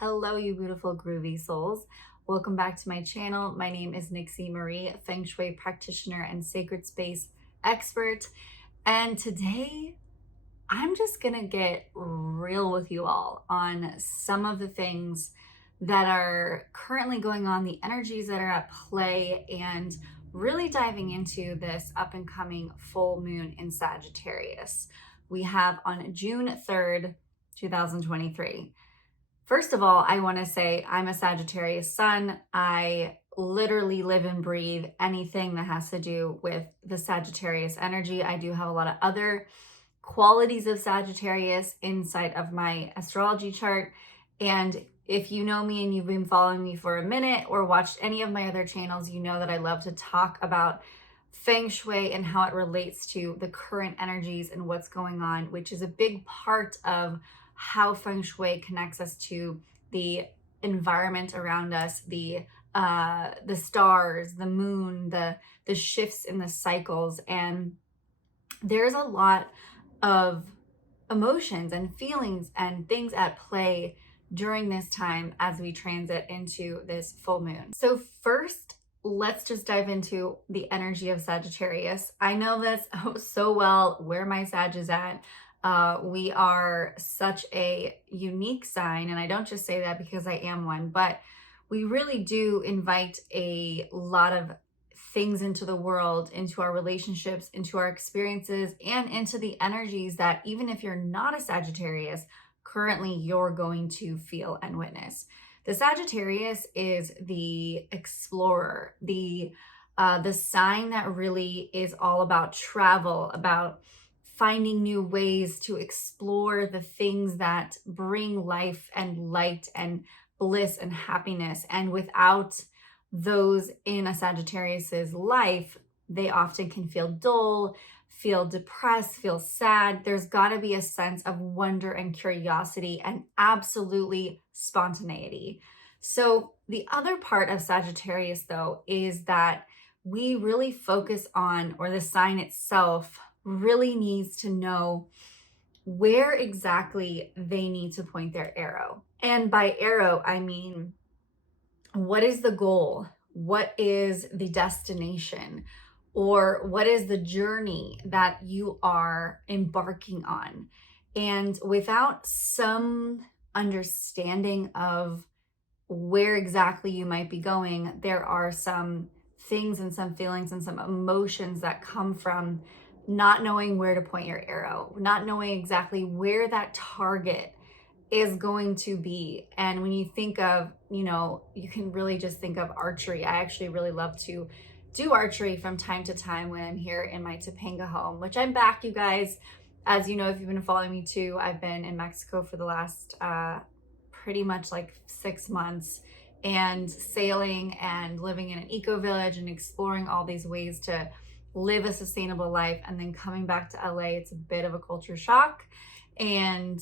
Hello, you beautiful groovy souls. Welcome back to my channel. My name is Nixie Marie, Feng Shui practitioner and sacred space expert. And today I'm just gonna get real with you all on some of the things that are currently going on, the energies that are at play, and really diving into this up and coming full moon in Sagittarius. We have on June 3rd, 2023. First of all, I want to say I'm a Sagittarius sun. I literally live and breathe anything that has to do with the Sagittarius energy. I do have a lot of other qualities of Sagittarius inside of my astrology chart. And if you know me and you've been following me for a minute or watched any of my other channels, you know that I love to talk about Feng Shui and how it relates to the current energies and what's going on, which is a big part of how Feng Shui connects us to the environment around us, the stars, the moon, the shifts in the cycles. And there's a lot of emotions and feelings and things at play during this time as we transit into this full moon. So first, let's just dive into the energy of Sagittarius. I know this so well where my Sag is at. We are such a unique sign, and I don't just say that because I am one, but we really do invite a lot of things into the world, into our relationships, into our experiences, and into the energies that even if you're not a Sagittarius, currently you're going to feel and witness. The Sagittarius is the explorer, the sign that really is all about travel, about finding new ways to explore the things that bring life and light and bliss and happiness. And without those in a Sagittarius's life, they often can feel dull, feel depressed, feel sad. There's got to be a sense of wonder and curiosity and absolutely spontaneity. So the other part of Sagittarius, though, is that we really focus on, or the sign itself really needs to know where exactly they need to point their arrow. And by arrow, I mean, what is the goal? What is the destination? Or what is the journey that you are embarking on? And without some understanding of where exactly you might be going, there are some things and some feelings and some emotions that come from not knowing where to point your arrow, not knowing exactly where that target is going to be. And when you think of, you can really just think of archery. I actually really love to do archery from time to time when I'm here in my Topanga home, which I'm back, you guys. As you know, if you've been following me too, I've been in Mexico for the last pretty much like 6 months, and sailing and living in an eco village and exploring all these ways to live a sustainable life. And then coming back to LA, it's a bit of a culture shock. And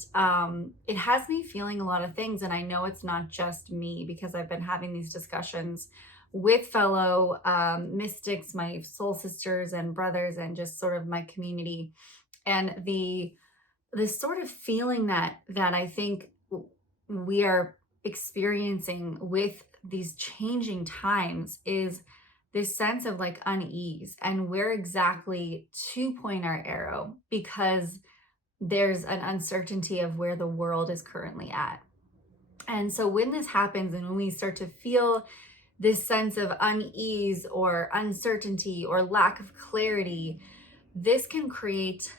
it has me feeling a lot of things. And I know it's not just me, because I've been having these discussions with fellow mystics, my soul sisters and brothers, and just sort of my community. And the sort of feeling that I think we are experiencing with these changing times is this sense of like unease and where exactly to point our arrow, because there's an uncertainty of where the world is currently at. And so when this happens and when we start to feel this sense of unease or uncertainty or lack of clarity, this can create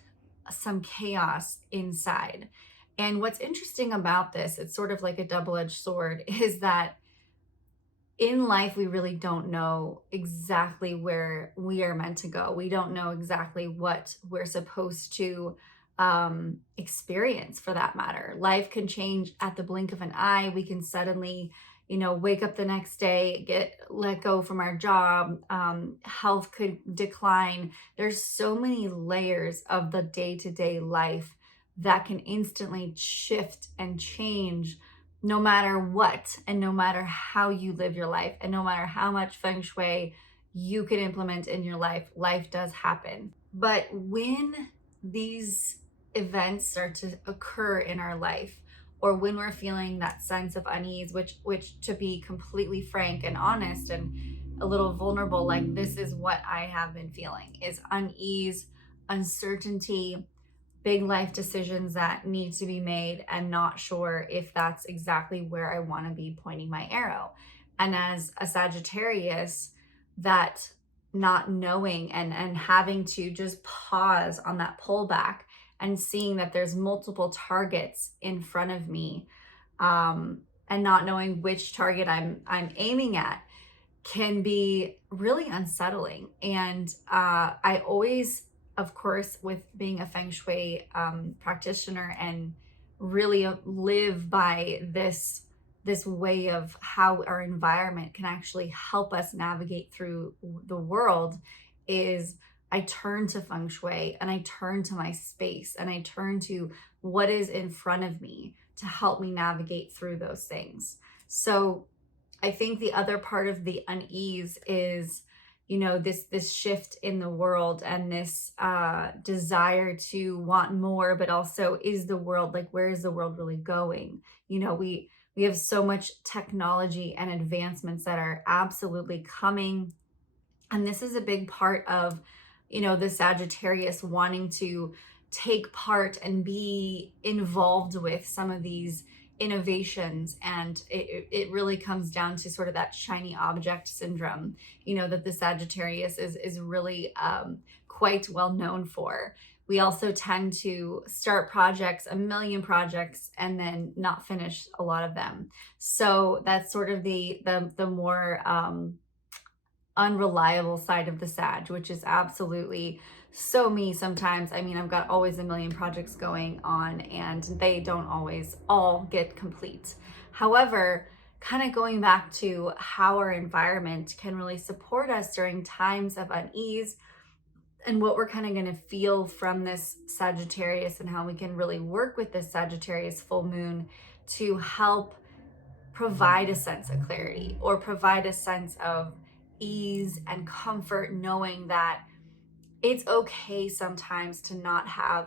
some chaos inside. And what's interesting about this, it's sort of like a double-edged sword, is that in life, we really don't know exactly where we are meant to go. We don't know exactly what we're supposed to experience, for that matter. Life can change at the blink of an eye. We can suddenly, wake up the next day, get let go from our job. Health could decline. There's so many layers of the day-to-day life that can instantly shift and change no matter what, and no matter how you live your life, and no matter how much Feng Shui you can implement in your life, life does happen. But when these events start to occur in our life, or when we're feeling that sense of unease, which to be completely frank and honest and a little vulnerable, like this is what I have been feeling, is unease, uncertainty, big life decisions that need to be made, and not sure if that's exactly where I want to be pointing my arrow. And as a Sagittarius, that not knowing and having to just pause on that pullback and seeing that there's multiple targets in front of me, and not knowing which target I'm aiming at can be really unsettling. And I always, of course, with being a Feng Shui practitioner, and really live by this way of how our environment can actually help us navigate through the world, is I turn to Feng Shui and I turn to my space and I turn to what is in front of me to help me navigate through those things. So I think the other part of the unease is, this shift in the world, and this desire to want more, but also, is the world, like, where is the world really going? We have so much technology and advancements that are absolutely coming, and this is a big part of, the Sagittarius wanting to take part and be involved with some of these innovations. And it really comes down to sort of that shiny object syndrome, that the Sagittarius is really quite well known for. We also tend to start projects, a million projects, and then not finish a lot of them. So that's sort of the more unreliable side of the Sag, which is absolutely so me sometimes. I mean, I've got always a million projects going on, and they don't always all get complete. However, kind of going back to how our environment can really support us during times of unease, and what we're kind of going to feel from this Sagittarius, and how we can really work with this Sagittarius full moon to help provide a sense of clarity, or provide a sense of ease and comfort, knowing that it's okay sometimes to not have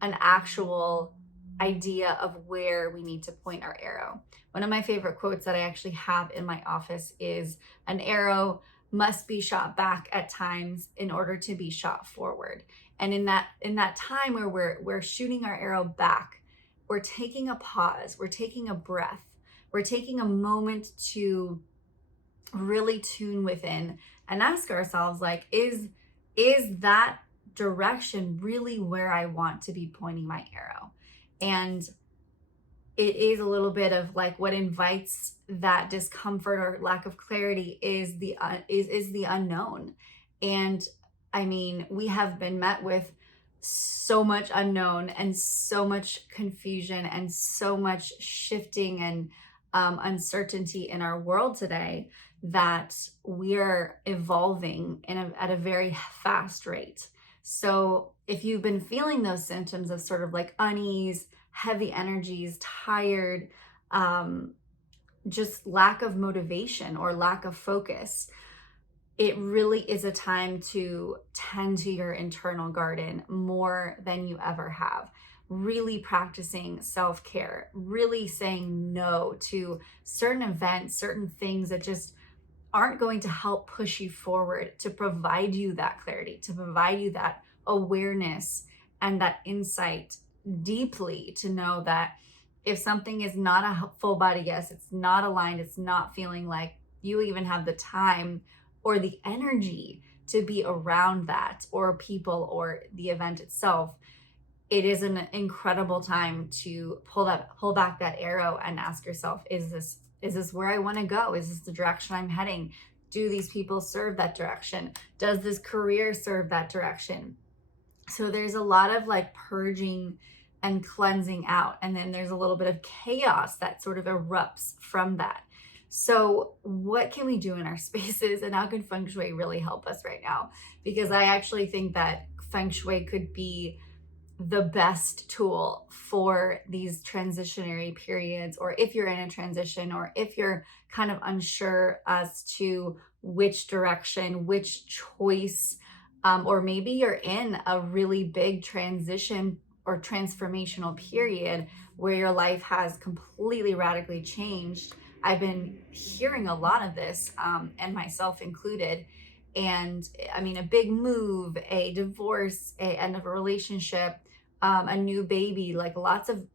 an actual idea of where we need to point our arrow. One of my favorite quotes that I actually have in my office is, an arrow must be shot back at times in order to be shot forward. And in that time where we're shooting our arrow back, we're taking a pause, we're taking a breath, we're taking a moment to really tune within and ask ourselves, like, is that direction really where I want to be pointing my arrow? And it is a little bit of like, what invites that discomfort or lack of clarity is the unknown. And I mean, we have been met with so much unknown and so much confusion and so much shifting and uncertainty in our world today, that we're evolving at a very fast rate. So if you've been feeling those symptoms of sort of like unease, heavy energies, tired, just lack of motivation or lack of focus, it really is a time to tend to your internal garden more than you ever have. Really practicing self-care, really saying no to certain events, certain things that just aren't going to help push you forward, to provide you that clarity, to provide you that awareness and that insight deeply, to know that if something is not a full body yes, it's not aligned, it's not feeling like you even have the time or the energy to be around that, or people, or the event itself, it is an incredible time to pull back that arrow and ask yourself, is this where I want to go? Is this the direction I'm heading? Do these people serve that direction? Does this career serve that direction? So there's a lot of like purging and cleansing out, and then there's a little bit of chaos that sort of erupts from that. So what can we do in our spaces, and how can Feng Shui really help us right now? Because I actually think that Feng Shui could be the best tool for these transitionary periods, or if you're in a transition, or if you're kind of unsure as to which direction, which choice, or maybe you're in a really big transition or transformational period where your life has completely radically changed. I've been hearing a lot of this, and myself included. And I mean, a big move, a divorce, end of a relationship, a new baby, like lots of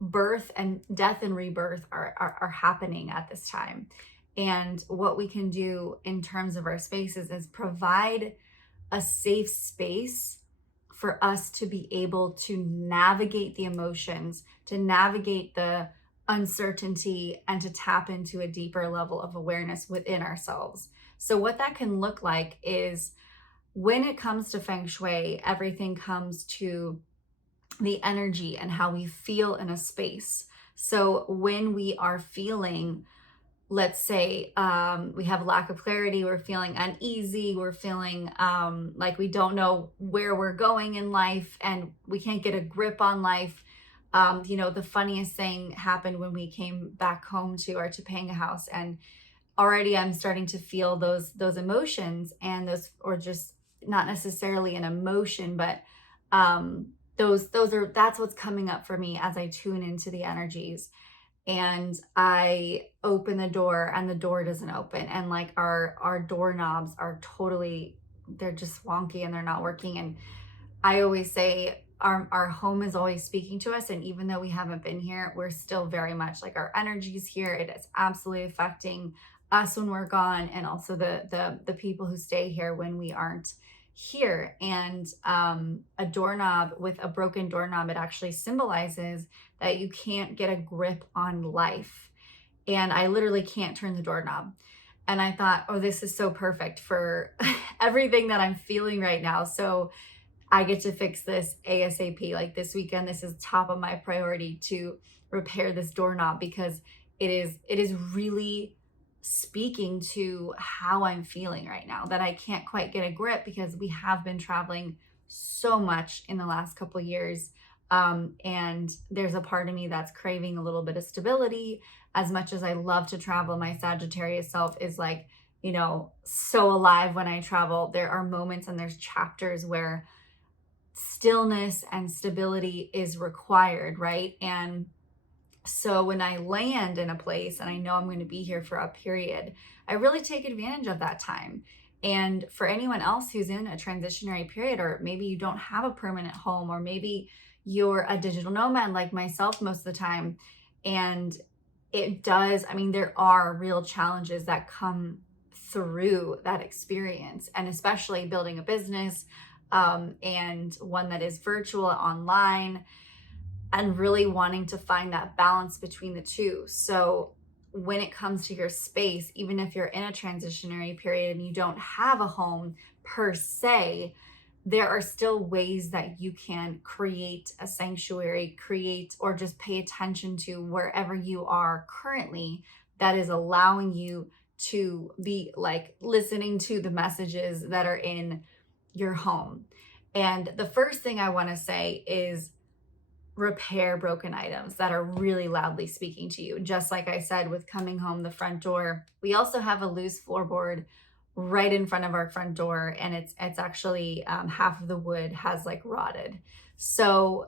birth and death and rebirth are happening at this time. And what we can do in terms of our spaces is provide a safe space for us to be able to navigate the emotions, to navigate the uncertainty, and to tap into a deeper level of awareness within ourselves. So, what that can look like is when it comes to Feng Shui, everything comes to the energy and how we feel in a space. So, when we are feeling, let's say we have lack of clarity, we're feeling uneasy, we're feeling like we don't know where we're going in life and we can't get a grip on life. The funniest thing happened when we came back home to our Topanga house, and already I'm starting to feel those emotions, and those, or just not necessarily an emotion, but that's what's coming up for me as I tune into the energies. And I open the door and the door doesn't open, and like our doorknobs are totally, they're just wonky and they're not working. And I always say our home is always speaking to us, and even though we haven't been here, we're still very much like, our energy's here. It is absolutely affecting us when we're gone, and also the people who stay here when we aren't here. And a doorknob, with a broken doorknob, it actually symbolizes that you can't get a grip on life. And I literally can't turn the doorknob. And I thought, oh, this is so perfect for everything that I'm feeling right now. So I get to fix this ASAP. Like this weekend, this is top of my priority to repair this doorknob, because it is really speaking to how I'm feeling right now, that I can't quite get a grip because we have been traveling so much in the last couple of years. And there's a part of me that's craving a little bit of stability. As much as I love to travel, my Sagittarius self is like, so alive when I travel. There are moments and there's chapters where stillness and stability is required, right? And so when I land in a place and I know I'm going to be here for a period, I really take advantage of that time. And for anyone else who's in a transitionary period, or maybe you don't have a permanent home, or maybe you're a digital nomad like myself most of the time, and there are real challenges that come through that experience, and especially building a business, and one that is virtual, online, and really wanting to find that balance between the two. So when it comes to your space, even if you're in a transitionary period and you don't have a home per se, there are still ways that you can create a sanctuary, or just pay attention to wherever you are currently, that is allowing you to be like listening to the messages that are in your home. And the first thing I want to say is repair broken items that are really loudly speaking to you. Just like I said with coming home, the front door, we also have a loose floorboard right in front of our front door, and it's actually half of the wood has like rotted. So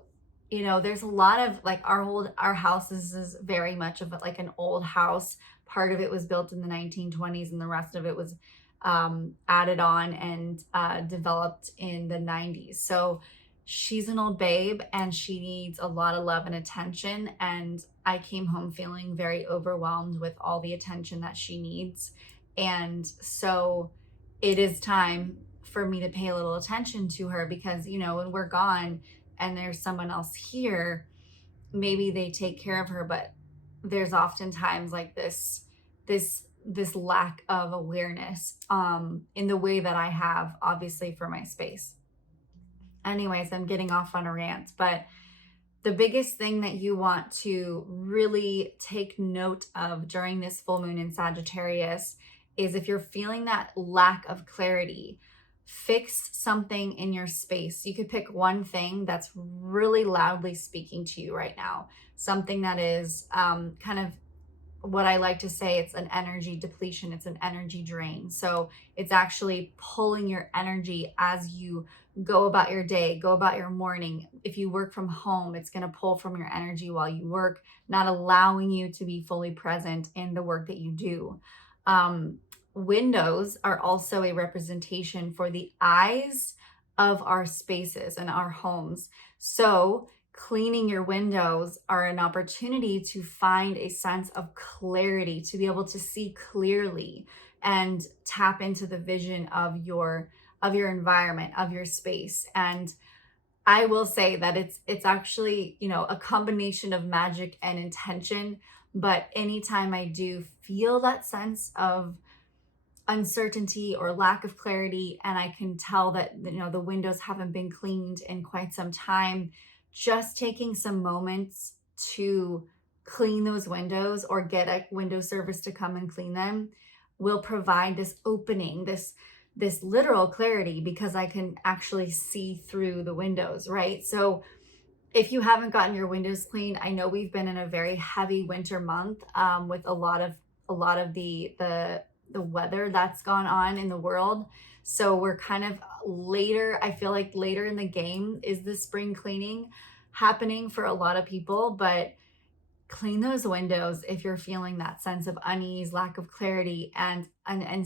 there's a lot of like, our house is very much of like an old house. Part of it was built in the 1920s and the rest of it was added on and developed in the 90s. So she's an old babe and she needs a lot of love and attention. And I came home feeling very overwhelmed with all the attention that she needs. And so it is time for me to pay a little attention to her, because, when we're gone and there's someone else here, maybe they take care of her, but there's oftentimes like this lack of awareness in the way that I have, obviously, for my space. Anyways, I'm getting off on a rant, but the biggest thing that you want to really take note of during this full moon in Sagittarius is, if you're feeling that lack of clarity, fix something in your space. You could pick one thing that's really loudly speaking to you right now, something that is kind of what I like to say, it's an energy depletion, it's an energy drain. So it's actually pulling your energy as you go about your day, go about your morning. If you work from home, it's going to pull from your energy while you work, not allowing you to be fully present in the work that you do. Um, Windows are also a representation for the eyes of our spaces and our homes. So cleaning your windows are an opportunity to find a sense of clarity, to be able to see clearly and tap into the vision of your environment, of your space. And I will say that it's actually, a combination of magic and intention, but anytime I do feel that sense of uncertainty or lack of clarity, and I can tell that the windows haven't been cleaned in quite some time, just taking some moments to clean those windows or get a window service to come and clean them will provide this opening, this literal clarity, because I can actually see through the windows, right? So if you haven't gotten your windows cleaned, I know we've been in a very heavy winter month, with a lot of the weather that's gone on in the world. So we're kind of later. I feel like later in the game is the spring cleaning happening for a lot of people, but clean those windows if you're feeling that sense of unease, lack of clarity, and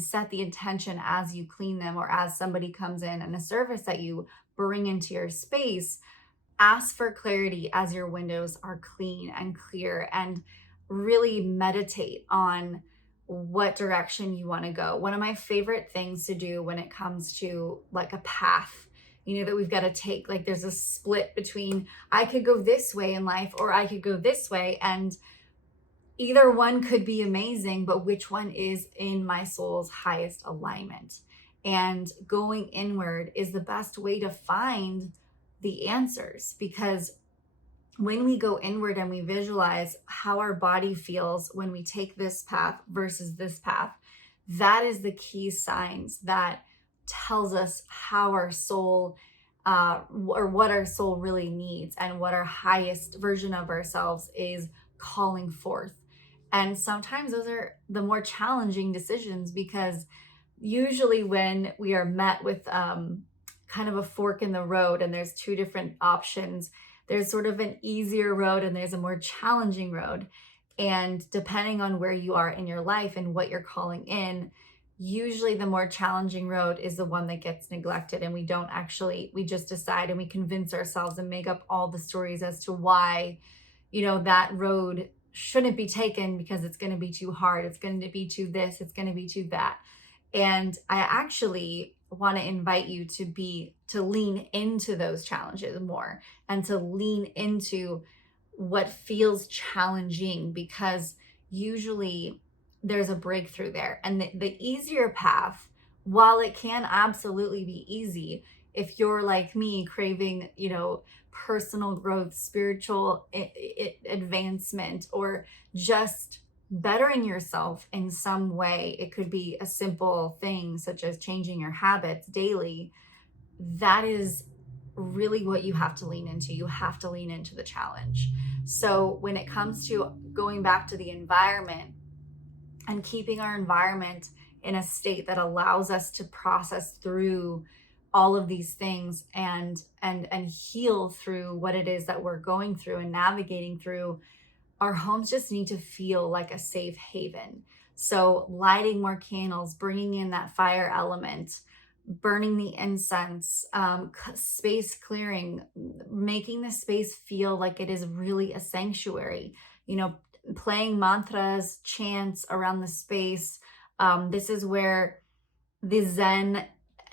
set the intention as you clean them, or as somebody comes in and a service that you bring into your space. Ask for clarity as your windows are clean and clear, and really meditate on what direction you want to go. One of my favorite things to do when it comes to like a path, that we've got to take, like there's a split between I could go this way in life or I could go this way, and either one could be amazing, but which one is in my soul's highest alignment? And going inward is the best way to find the answers, because when we go inward and we visualize how our body feels when we take this path versus this path, that is the key signs that tells us how our soul, or what our soul really needs, and what our highest version of ourselves is calling forth. And sometimes those are the more challenging decisions, because usually when we are met with kind of a fork in the road and there's two different options, there's sort of an easier road and there's a more challenging road. And depending on where you are in your life and what you're calling in, usually the more challenging road is the one that gets neglected, and we just decide and we convince ourselves and make up all the stories as to why, that road shouldn't be taken, because it's going to be too hard, it's going to be too this, it's going to be too that. And I actually want to invite you to lean into those challenges more, and to lean into what feels challenging, because usually there's a breakthrough there. And the easier path, while it can absolutely be easy, if you're like me, craving, personal growth, spiritual advancement, or just bettering yourself in some way, it could be a simple thing such as changing your habits daily. That is really what you have to lean into. You have to lean into the challenge. So when it comes to going back to the environment and keeping our environment in a state that allows us to process through all of these things and heal through what it is that we're going through and navigating through, our homes just need to feel like a safe haven. So lighting more candles, bringing in that fire element, burning the incense, space clearing, making the space feel like it is really a sanctuary, playing mantras, chants around the space. This is where the Zen,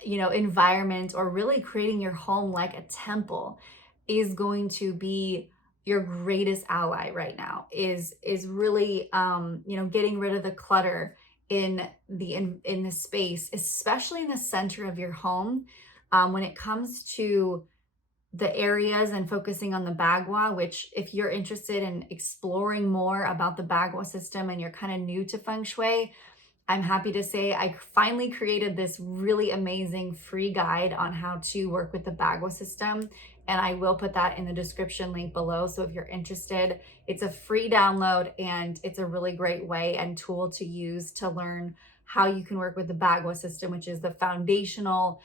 environment, or really creating your home like a temple, is going to be your greatest ally right now. Is really getting rid of the clutter in the space, especially in the center of your home. When it comes to the areas and focusing on the Bagua, which if you're interested in exploring more about the Bagua system and you're kind of new to Feng Shui, I'm happy to say I finally created this really amazing free guide on how to work with the Bagua system. And I will put that in the description link below. So if you're interested, it's a free download and it's a really great way and tool to use to learn how you can work with the Bagua system, which is the foundational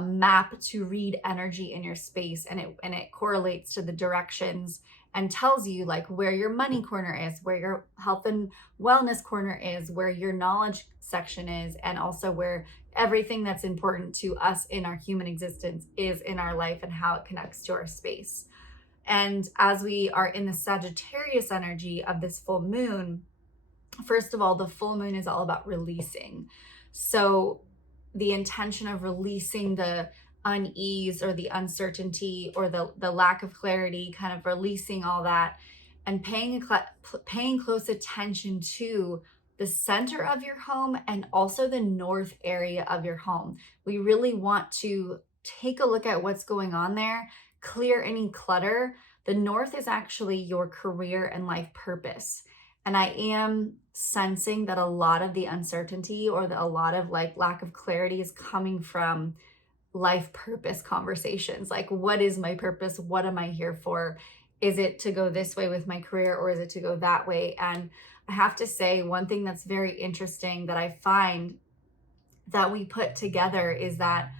map to read energy in your space. And it correlates to the directions and tells you like where your money corner is, where your health and wellness corner is, where your knowledge section is, and also where everything that's important to us in our human existence is in our life and how it connects to our space. And as we are in the Sagittarius energy of this full moon, first of all, the full moon is all about releasing. So the intention of releasing the unease or the uncertainty or the lack of clarity, kind of releasing all that and paying close attention to the center of your home and also the north area of your home. We really want to take a look at what's going on there, clear any clutter. The north is actually your career and life purpose. And I am sensing that a lot of the uncertainty or a lot of like lack of clarity is coming from life purpose conversations. Like, what is my purpose? What am I here for? Is it to go this way with my career or is it to go that way? And I have to say, one thing that's very interesting that I find that we put together is that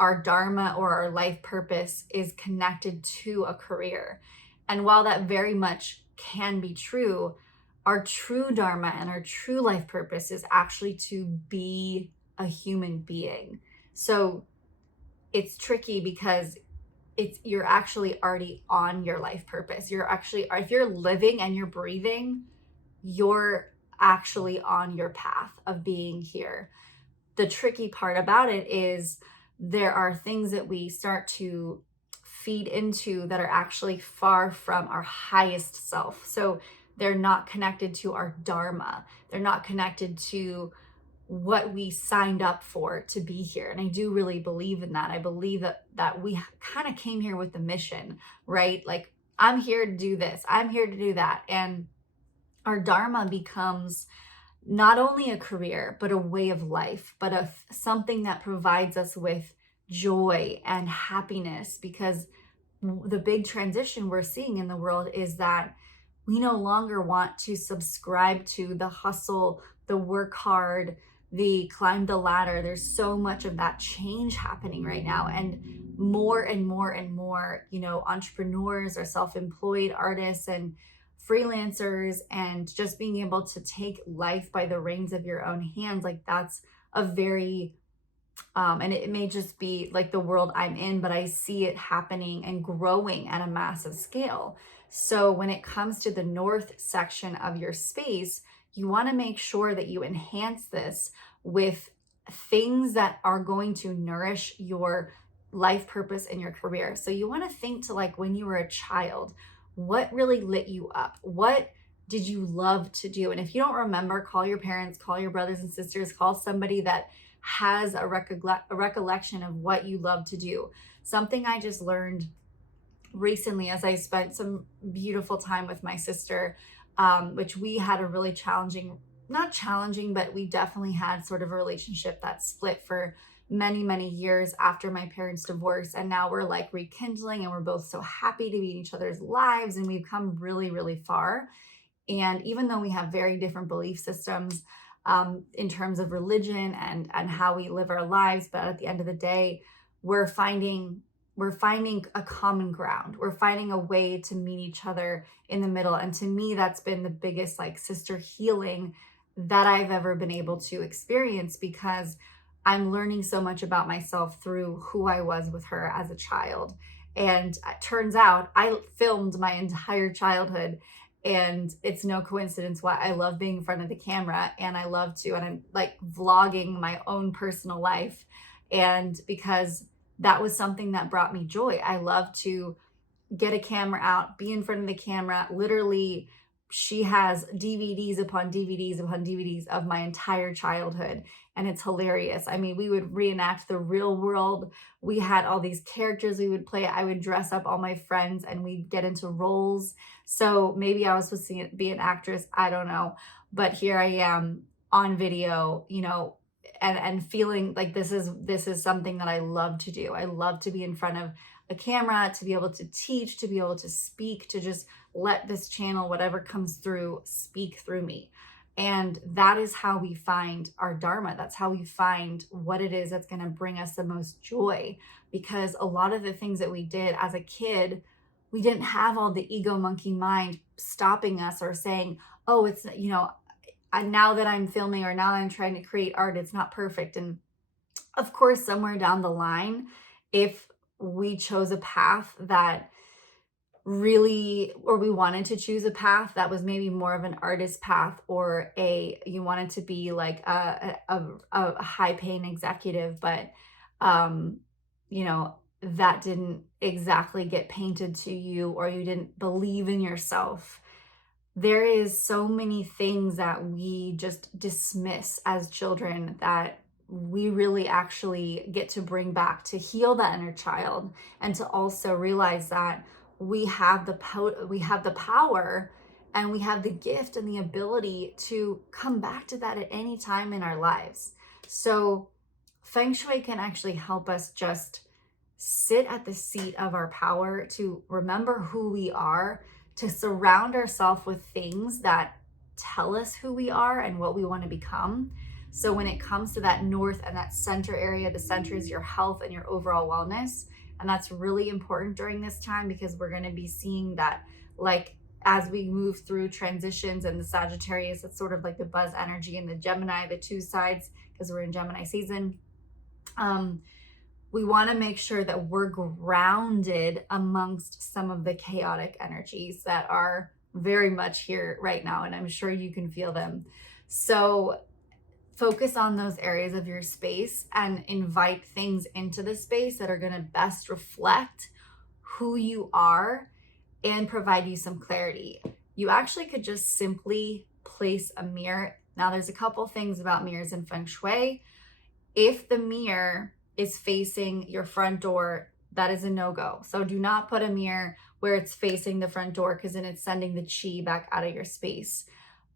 our dharma or our life purpose is connected to a career. And while that very much can be true, our true dharma and our true life purpose is actually to be a human being. So it's tricky because you're actually already on your life purpose. You're actually, if you're living and you're breathing, you're actually on your path of being here. The tricky part about it is there are things that we start to feed into that are actually far from our highest self. So they're not connected to our dharma. They're not connected to what we signed up for to be here. And I do really believe in that. I believe that we kind of came here with the mission, right? Like, I'm here to do this. I'm here to do that. And our dharma becomes not only a career, but a way of life, but something that provides us with joy and happiness, because the big transition we're seeing in the world is that we no longer want to subscribe to the hustle, the work hard, the climb the ladder. There's so much of that change happening right now. And more and more and more, entrepreneurs or self-employed artists and freelancers and just being able to take life by the reins of your own hands. Like, that's a very, and it may just be like the world I'm in, but I see it happening and growing at a massive scale. So when it comes to the north section of your space, you want to make sure that you enhance this with things that are going to nourish your life purpose and your career. So you want to think to like when you were a child, what really lit you up? What did you love to do? And if you don't remember, call your parents, call your brothers and sisters, call somebody that has a recollection of what you love to do. Something I just learned recently as I spent some beautiful time with my sister, which we had a really not challenging, but we definitely had sort of a relationship that split for many, many years after my parents' divorce. And now we're like rekindling and we're both so happy to be in each other's lives. And we've come really, really far. And even though we have very different belief systems in terms of religion and how we live our lives, but at the end of the day, we're finding a common ground. We're finding a way to meet each other in the middle. And to me, that's been the biggest like sister healing that I've ever been able to experience, because I'm learning so much about myself through who I was with her as a child. And it turns out I filmed my entire childhood, and it's no coincidence why I love being in front of the camera, and and I'm like vlogging my own personal life. And because that was something that brought me joy. I love to get a camera out, be in front of the camera. Literally, she has DVDs upon DVDs upon DVDs of my entire childhood. And it's hilarious. I mean, we would reenact the real world. We had all these characters we would play. I would dress up all my friends and we'd get into roles. So maybe I was supposed to be an actress. I don't know. But here I am on video, and feeling like this is something that I love to do. I love to be in front of a camera, to be able to teach, to be able to speak, to just let this channel, whatever comes through, speak through me. And that is how we find our dharma. That's how we find what it is that's going to bring us the most joy. Because a lot of the things that we did as a kid, we didn't have all the ego monkey mind stopping us or saying, oh, it's, now that I'm filming or now that I'm trying to create art, it's not perfect. And of course, somewhere down the line, if we chose a path that really, or we wanted to choose a path that was maybe more of an artist path, or you wanted to be like a high paying executive, but that didn't exactly get painted to you, or you didn't believe in yourself. There is so many things that we just dismiss as children that we really actually get to bring back to heal that inner child, and to also realize that we have the power and we have the gift and the ability to come back to that at any time in our lives. So Feng Shui can actually help us just sit at the seat of our power, to remember who we are, to surround ourselves with things that tell us who we are and what we want to become. So when it comes to that north and that center area, the center is your health and your overall wellness. And that's really important during this time, because we're going to be seeing that, like, as we move through transitions, and the Sagittarius, it's sort of like the buzz energy, and the Gemini, the two sides, because we're in Gemini season. We want to make sure that we're grounded amongst some of the chaotic energies that are very much here right now. And I'm sure you can feel them. So focus on those areas of your space and invite things into the space that are going to best reflect who you are and provide you some clarity. You actually could just simply place a mirror. Now, there's a couple things about mirrors in Feng Shui. If the mirror is facing your front door, that is a no-go. So do not put a mirror where it's facing the front door, because then it's sending the chi back out of your space.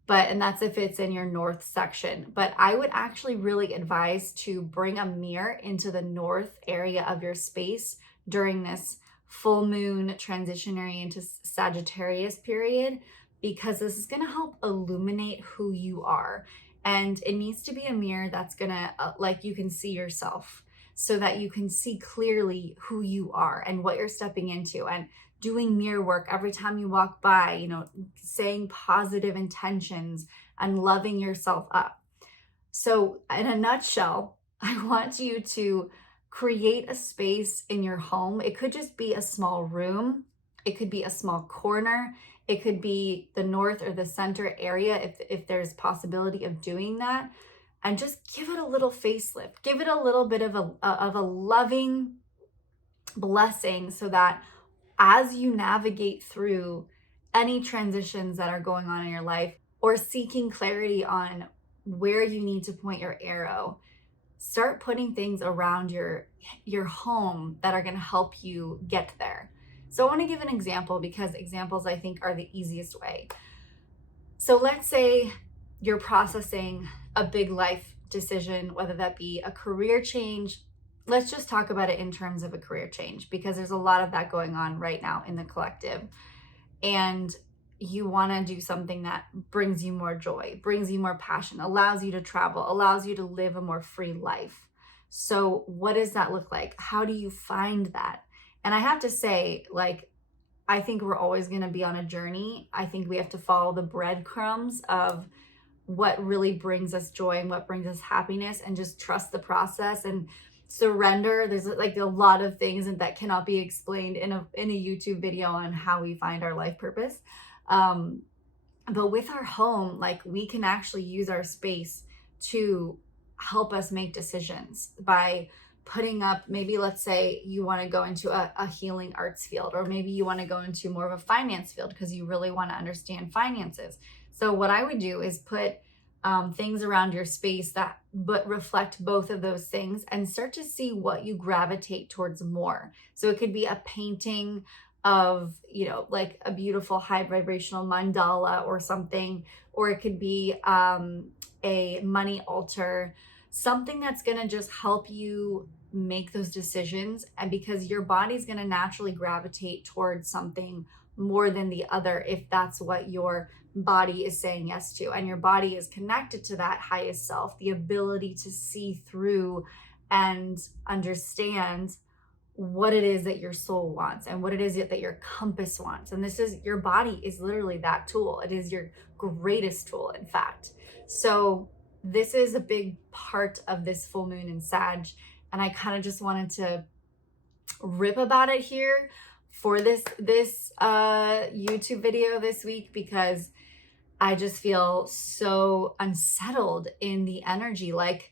And that's if it's in your north section. But I would actually really advise to bring a mirror into the north area of your space during this full moon transitionary into Sagittarius period, because this is going to help illuminate who you are. And it needs to be a mirror that's going to, like, you can see yourself, so that you can see clearly who you are and what you're stepping into. And doing mirror work every time you walk by, saying positive intentions and loving yourself up. So in a nutshell, I want you to create a space in your home. It could just be a small room. It could be a small corner. It could be the north or the center area, if there's possibility of doing that. And just give it a little facelift. Give it a little bit of a loving blessing, so that as you navigate through any transitions that are going on in your life, or seeking clarity on where you need to point your arrow, start putting things around your home that are going to help you get there. So I want to give an example, because examples, I think, are the easiest way. So let's say you're processing a big life decision, whether that be a career change. Let's just talk about it in terms of a career change, because there's a lot of that going on right now in the collective. And you want to do something that brings you more joy, brings you more passion, allows you to travel, allows you to live a more free life. So what does that look like? How do you find that? And I have to say, I think we're always going to be on a journey. I think we have to follow the breadcrumbs of what really brings us joy and what brings us happiness, and just trust the process and surrender. There's a lot of things that cannot be explained in a YouTube video on how we find our life purpose. But with our home, we can actually use our space to help us make decisions by putting up, maybe let's say you want to go into a healing arts field, or maybe you want to go into more of a finance field because you really want to understand finances. So what I would do is put things around your space that reflect both of those things, and start to see what you gravitate towards more. So it could be a painting of, a beautiful high vibrational mandala or something, or it could be a money altar something that's going to just help you make those decisions. And because your body's going to naturally gravitate towards something more than the other if that's what your body is saying yes to. And your body is connected to that highest self, the ability to see through and understand what it is that your soul wants and what it is that your compass wants. And this is, your body is literally that tool. It is your greatest tool, in fact. So this is a big part of this full moon in Sag. And I kind of just wanted to rip about it here for this YouTube video this week, because I just feel so unsettled in the energy, like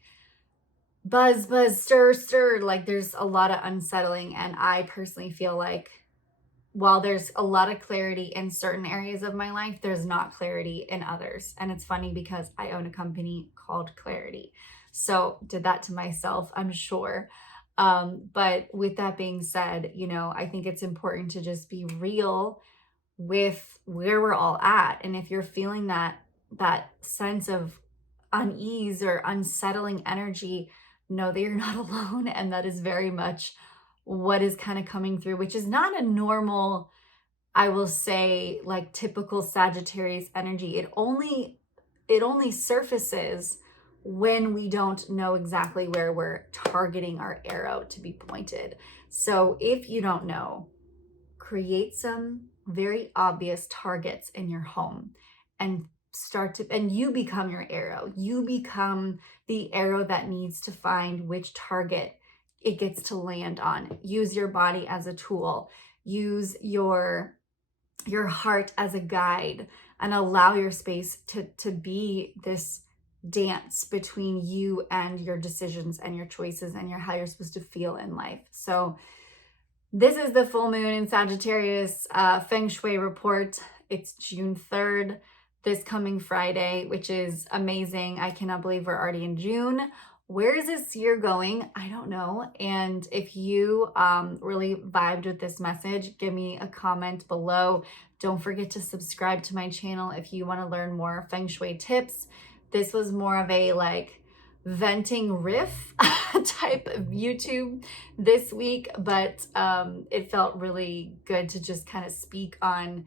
buzz, buzz, stir, stir. Like there's a lot of unsettling. And I personally feel like while there's a lot of clarity in certain areas of my life, there's not clarity in others. And it's funny because I own a company called Clarity. So did that to myself, I'm sure. But with that being said, you know, I think it's important to just be real with where we're all at. And if you're feeling that sense of unease or unsettling energy, know that you're not alone. And that is very much what is kind of coming through, which is not a normal, I will say, like typical Sagittarius energy. It only surfaces when we don't know exactly where we're targeting our arrow to be pointed. So if you don't know, create some very obvious targets in your home and and you become your arrow. You become the arrow that needs to find which target it gets to land on. Use your body as a tool. Use your heart as a guide, and allow your space to be this dance between you and your decisions and your choices and how you're supposed to feel in life. So this is the full moon in Sagittarius Feng Shui report. It's June 3rd, this coming Friday, which is amazing. I cannot believe we're already in June. Where is this year going? I don't know. And if you really vibed with this message, give me a comment below. Don't forget to subscribe to my channel if you want to learn more Feng Shui tips. This was more of a like venting riff type of YouTube this week, but it felt really good to just kind of speak on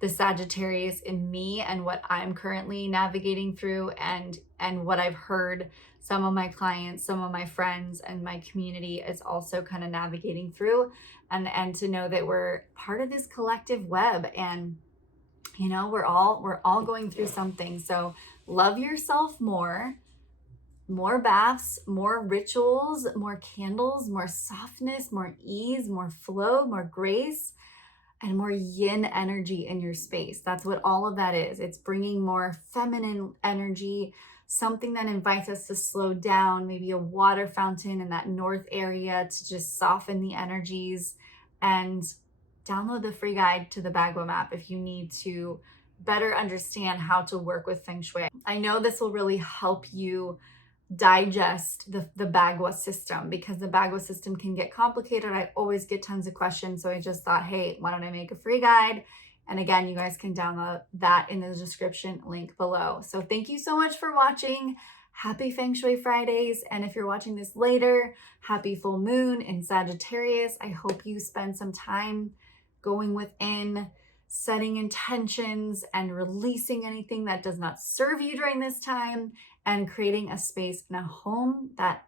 the Sagittarius in me and what I'm currently navigating through, and what I've heard some of my clients, some of my friends, and my community is also kind of navigating through, and to know that we're part of this collective web, and you know, we're all going through something. So love yourself more baths, more rituals, more candles, more softness, more ease, more flow, more grace, and more yin energy in your space. That's what all of that is. It's bringing more feminine energy, something that invites us to slow down, maybe a water fountain in that north area to just soften the energies. And download the free guide to the Bagua map if you need to better understand how to work with Feng Shui. I know this will really help you digest the Bagua system, because the Bagua system can get complicated. I always get tons of questions. So I just thought, hey, why don't I make a free guide? And again, you guys can download that in the description link below. So thank you so much for watching. Happy Feng Shui Fridays. And if you're watching this later, happy full moon in Sagittarius. I hope you spend some time going within, setting intentions and releasing anything that does not serve you during this time, and creating a space in a home that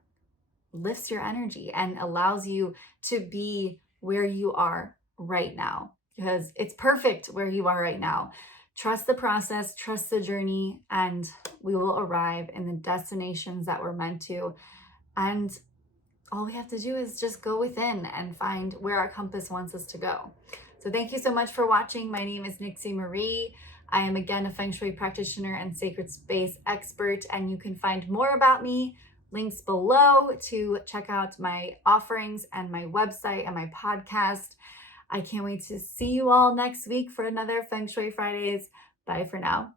lifts your energy and allows you to be where you are right now, because it's perfect where you are right now. Trust the process, trust the journey, and we will arrive in the destinations that we're meant to. And all we have to do is just go within and find where our compass wants us to go. So thank you so much for watching. My name is Nixie Marie. I am again a Feng Shui practitioner and sacred space expert, and you can find more about me, links below, to check out my offerings and my website and my podcast. I can't wait to see you all next week for another Feng Shui Fridays. Bye for now.